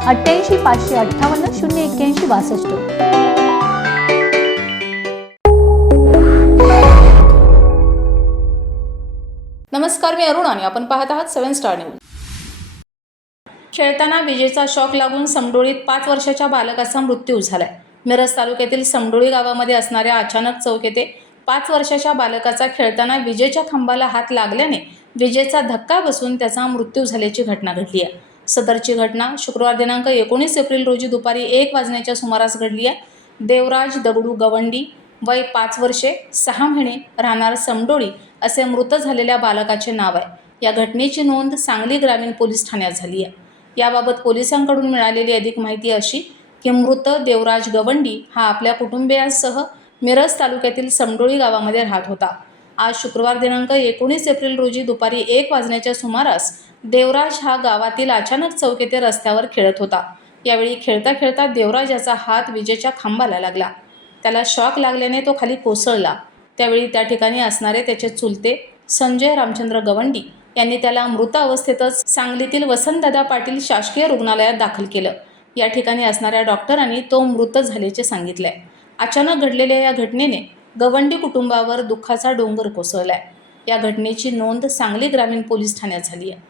अठ्ठ्याऐंशी पाचशे अठ्ठावन्न शून्य एक्क्याऐंशी बासष्ट. नमस्कार मी अरुण आणि आपण पाहत आहात सेवन स्टार न्यूज. खेळताना विजेचा शॉक लागून समडोळीत पाच वर्षाच्या बालकाचा मृत्यू झालाय. मिरज तालुक्यातील समडोळी गावामध्ये असणाऱ्या अचानक चौक येथे पाच वर्षाच्या बालकाचा खेळताना विजेच्या खांबाला हात लागल्याने विजेचा धक्का बसून त्याचा मृत्यू झाल्याची घटना घडली आहे. सदरची घटना शुक्रवार दिनांक एकोणीस एप्रिल रोजी दुपारी एक वाजण्याच्या सुमारास घडली आहे. देवराज दगडू गवंडी वय पाच वर्षे सहा महिने राहणार समडोळी असे मृत झालेल्या बालकाचे नाव आहे. या घटनेची नोंद सांगली ग्रामीण पोलीस ठाण्यात झाली आहे. याबाबत पोलिसांकडून मिळालेली अधिक माहिती अशी की मृत देवराज गवंडी हा आपल्या कुटुंबियांसह मिरज तालुक्यातील समडोळी गावामध्ये राहत होता. आज शुक्रवार दिनांक एकोणीस एप्रिल रोजी दुपारी एक वाजण्याच्या सुमारास देवराज हा गावातील अचानक चौक येथे रस्त्यावर खेळत होता. यावेळी खेळता खेळता देवराज याचा हात विजेच्या खांबाला लागला. त्याला शॉक लागल्याने तो खाली कोसळला. त्यावेळी त्या ठिकाणी असणारे त्याचे चुलते संजय रामचंद्र गवंडी यांनी त्याला मृत अवस्थेतच सांगलीतील वसंतदादा पाटील शासकीय रुग्णालयात दाखल केलं. या ठिकाणी असणाऱ्या डॉक्टरांनी तो मृत झाल्याचे सांगितलंय. अचानक घडलेल्या या घटनेने गवंडी कुटुंबावर दुःखाचा डोंगर कोसळलाय. या घटनेची नोंद सांगली ग्रामीण पोलीस ठाण्यात झाली आहे.